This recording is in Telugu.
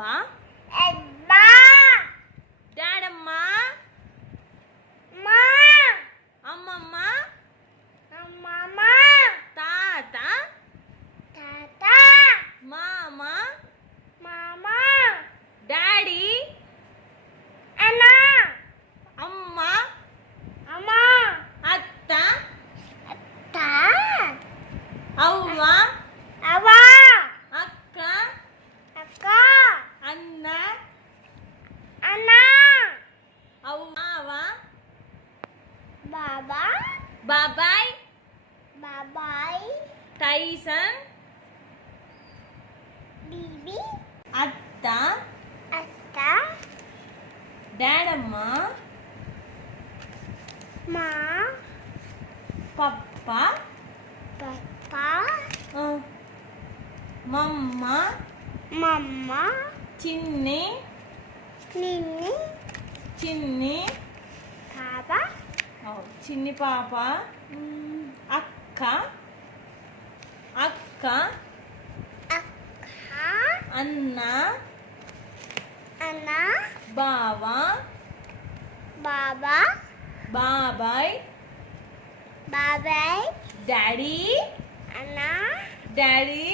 అబ్బా డాడమ్మా మా అమ్మమ్మ అమ్మమ్మ తాత తాత మామ మామ డాడీ అన్న అమ్మ అమ్మ అత్త అత్త అవ్వ అవ్వ అక్క అక్క అన్న అన్న అవ్వ బాబా బాబాయ్ బాబాయ్ టైసన్ బీబీ అత్త అత్త డాడమ్మ మా పప్ప పప్ప మమ్మ మమ్మ చిన్ని నిన్ని చిన్ని పాప చిన్ని పాప అక్క అక్క అక్క అన్న అన్న బావ బాబా బాబాయ్ బాబాయ్ డాడీ అన్న డాడీ